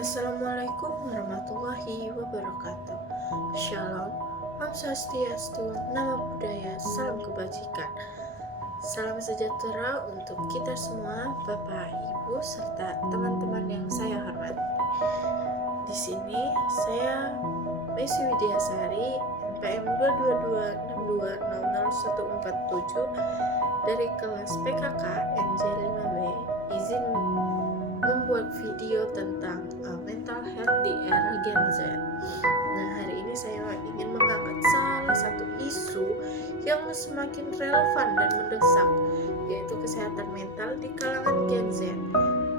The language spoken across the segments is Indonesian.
Assalamualaikum warahmatullahi wabarakatuh. Shalom, Om Swastiastu, Namo Buddhaya, Salam Kebajikan. Salam sejahtera untuk kita semua, Bapak, Ibu, serta teman-teman yang saya hormati. Di sini saya Messi Widiasari, NPM 22262000147 dari kelas PKK NJ 5B, izin membuat video tentang mental health di era Gen Z. Nah, hari ini saya ingin mengangkat salah satu isu yang semakin relevan dan mendesak, yaitu kesehatan mental di kalangan Gen Z.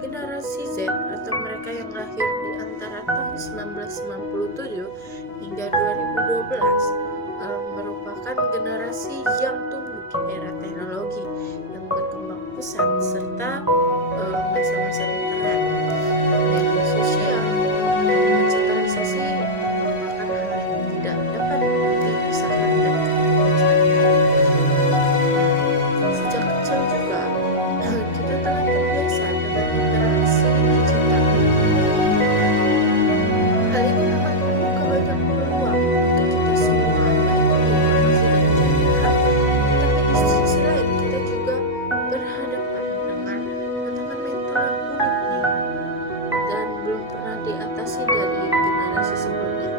Generasi Z atau mereka yang lahir di antara tahun 1997 hingga 2012 merupakan generasi yang tumbuh di era teknologi yang berkembang pesat serta masa-masa internet, media sosial, digitalisasi merupakan hal yang tidak dapat dipisahkan dari kehidupan sehari-hari. Sejak kecil juga kita telah terbiasa dengan interaksi digital. Hal ini memang membuka banyak peluang untuk kita semua, baik informasi dan jaringan, tetapi di sisi lain kita juga berhadapan dengan tantangan mental yang unik nih dan belum pernah diatasi dari generasi sebelumnya.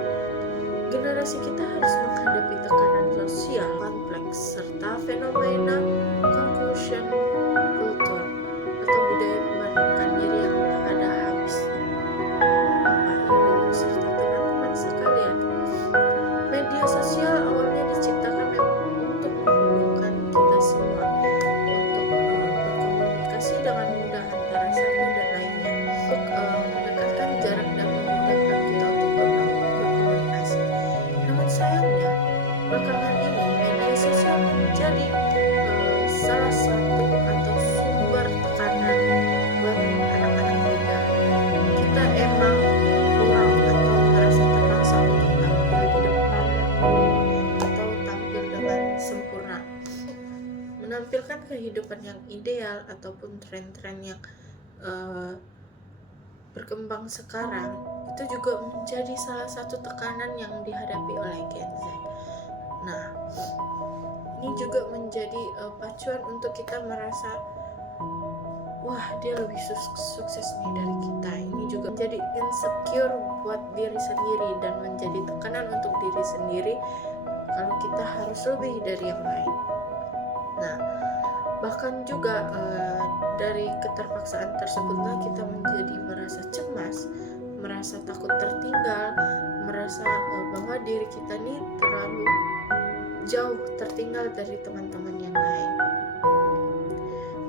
Generasi kita harus menghadapi tekanan sosial kompleks serta fenomena conclusion culture atau budaya membandingkan diri yang tak ada habisnya. Bapak, Ibu, serta teman-teman sekalian, media sosial awalnya diciptakan memang untuk menghubungkan kita semua, untuk berkomunikasi dengan mudah antara satu dan lainnya, untuk mendekatkan jarak dan memudahkan kita untuk berkomunikasi. Namun sayangnya, belakangan ini media sosial menjadi salah satu atau sumber tekanan buat anak-anak muda. Kita emang kurang atau merasa terpaksa untuk tampil di depan atau tampil dengan sempurna, menampilkan kehidupan yang ideal ataupun tren-tren yang berkembang sekarang. Itu juga menjadi salah satu tekanan yang dihadapi oleh Gen Z. Nah, ini juga menjadi pacuan untuk kita merasa, wah, dia lebih sukses nih dari kita. Ini juga menjadi insecure buat diri sendiri dan menjadi tekanan untuk diri sendiri kalau kita harus lebih dari yang lain. Nah, bahkan juga dari keterpaksaan tersebutlah kita menjadi merasa cemas, merasa takut tertinggal, merasa bahwa diri kita ini terlalu jauh tertinggal dari teman-teman yang lain.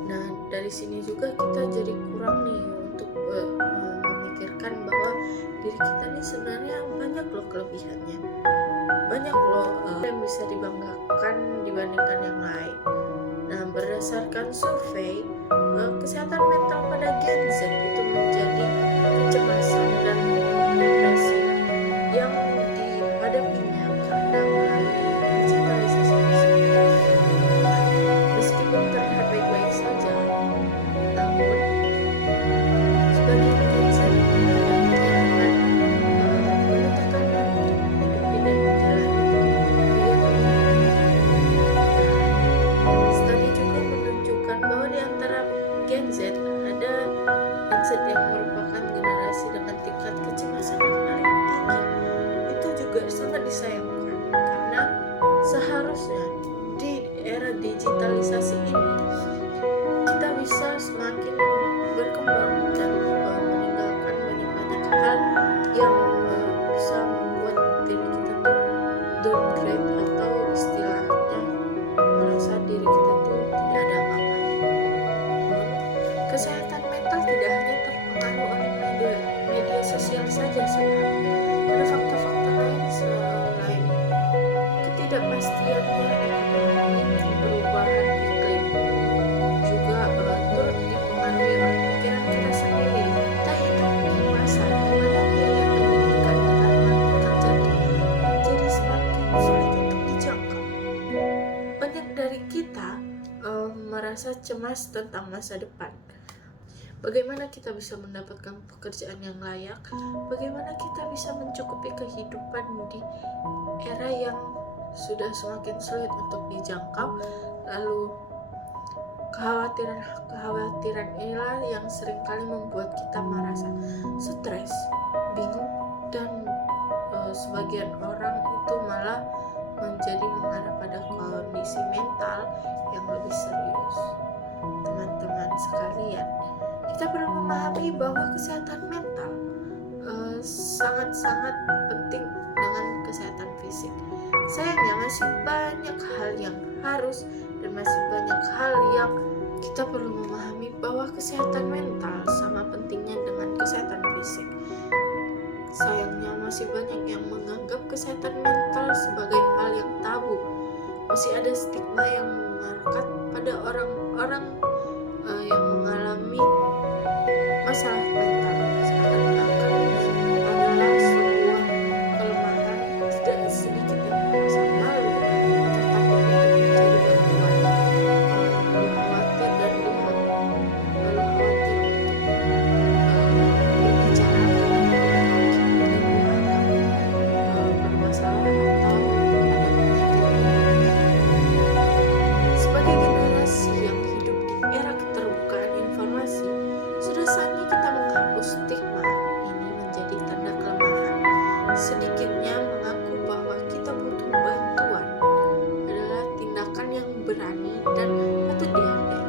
Nah, dari sini juga kita jadi kurang nih untuk memikirkan bahwa diri kita ini sebenarnya banyak loh kelebihannya, banyak loh yang bisa dibanggakan dibandingkan yang lain. Nah, berdasarkan survei, kesehatan mental pada Gen Z itu menjadi kecemasan dan depresi yang dihadapinya karena melalui digitalisasi tersebut. Nah, meskipun terlihat baik-baik saja, namun sebagian Gen Z menghadapinya dengan penuh tekanan untuk menghidupi dan menjalani kegiatan Studi juga menunjukkan bahwa di antara Gen Z ada Gen Z yang merupakan generasi dengan tingkat kecemasan yang paling tinggi. Itu juga sangat disayangkan karena seharusnya di era digitalisasi ini kita bisa semakin berkembang dan meninggalkan banyak-banyak hal yang bisa membuat diri kita tuh downgrade atau istilahnya merasa diri kita tuh tidak ada apa-apa. Kesehatan mental tidak hanya terpengaruh oleh media sosial saja sebenarnya. Ada faktor-faktor lain selain ketidakpastiannya ekonomi, perubahan iklim, juga turut dipengaruhi oleh pikiran kita sendiri. Kita hidup di masa di mana biaya pendidikan dan lapangan pekerjaan menjadi semakin sulit untuk dijangkau. Banyak dari kita merasa cemas tentang masa depan. bagaimana kita bisa mendapatkan pekerjaan yang layak, bagaimana kita bisa mencukupi kehidupan di era yang sudah semakin sulit untuk dijangkau. Lalu kekhawatiran inilah yang seringkali membuat kita merasa stres, bingung, dan sebagian orang itu malah menjadi mengarah pada kondisi mental yang lebih serius. Teman-teman sekalian, kita perlu memahami bahwa kesehatan mental sangat-sangat penting dengan kesehatan fisik. Sayangnya masih banyak hal yang harus dan masih banyak hal yang kita perlu memahami bahwa kesehatan mental sama pentingnya dengan kesehatan fisik. Sayangnya masih banyak yang menganggap kesehatan mental sebagai hal yang tabu. Masih ada stigma yang melekat pada orang-orang yang mengalami masalah mental, seakan-akan adalah sebuah kelemahan. Tidak sedikit yang merasa malu atau takut untuk mencari bantuan, lalu khawatir untuk berbicara karena bermasalah atau ada penyakit. Sebagai generasi yang hidup di era keterbukaan informasi, sudah saatnya kita menghapus stigma ini menjadi tanda kelemahan. Sedikitnya mengaku bahwa kita butuh bantuan adalah tindakan yang berani dan patut dihargai.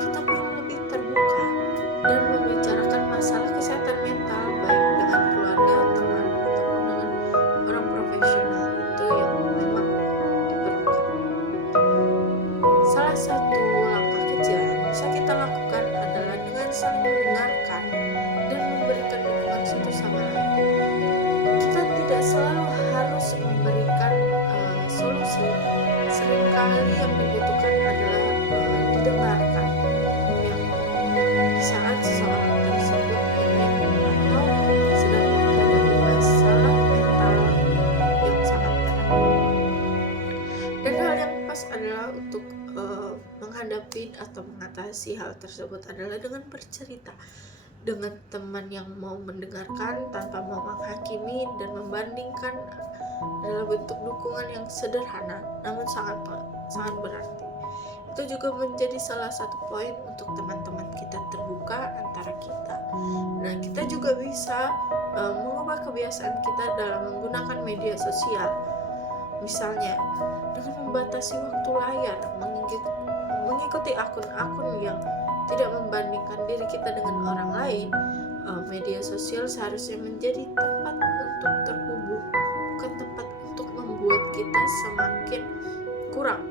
Kita perlu lebih terbuka dan membicarakan masalah kesehatan mental, baik dengan keluarga, teman, ataupun dengan orang profesional itu yang memang diperlukan. Salah satu langkah kecil yang bisa kita lakukan adalah dengan saling mendengarkan dan memberikan dukungan satu sama lain. Kita tidak selalu harus memberikan solusi. Seringkali yang dibutuhkan adalah didengarkan. Yang di saat seseorang tersebut ingin atau sedang menghadapi masalah mental yang sangat berat. Dan hal yang pas adalah untuk menghadapi atau mengatasi hal tersebut adalah dengan bercerita dengan teman yang mau mendengarkan tanpa mau menghakimi dan membandingkan. Adalah bentuk dukungan yang sederhana namun sangat berarti. Itu juga menjadi salah satu poin untuk teman-teman kita terbuka antara kita. Nah, kita juga bisa mengubah kebiasaan kita dalam menggunakan media sosial. Misalnya dengan membatasi waktu layar, mengikuti akun-akun yang tidak membandingkan diri kita dengan orang lain. Media sosial seharusnya menjadi tempat untuk terhubung, bukan tempat untuk membuat kita semakin kurang.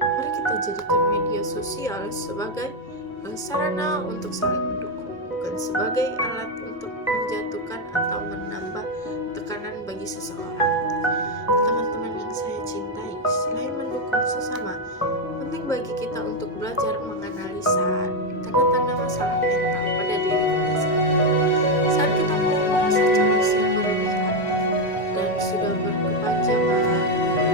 Mari kita jadikan media sosial sebagai sarana untuk saling mendukung, bukan sebagai alat untuk menjatuhkan atau menambah tekanan bagi seseorang. Teman-teman yang saya cintai, selain mendukung sesama, penting bagi kita untuk belajar menganalisa tanda-tanda masalah mental pada diri kita sendiri. Saat kita mulai merasa cemas yang berlebihan dan sudah berkepanjangan,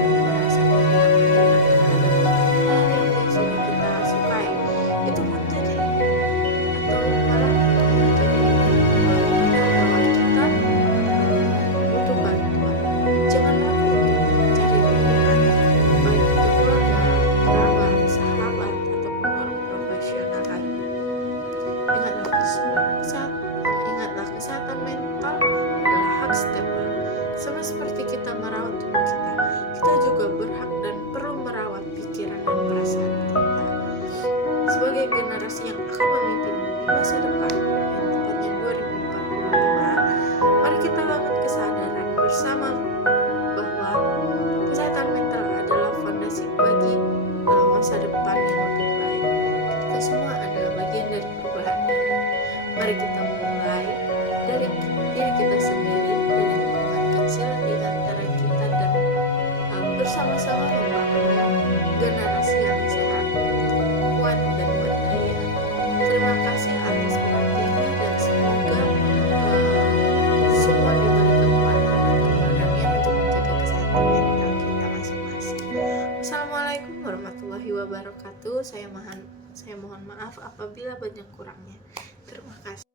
merasa kehilangan terhadap hal yang biasanya kita sukai, itu menjadi atau malah menjadi tanda bahwa kita butuh bantuan. Jangan ragu untuk mencari dukungan, baik itu keluarga, kerabat, sahabat, ataupun orang wabarakatuh. Saya mohon maaf apabila banyak kurangnya. Terima kasih.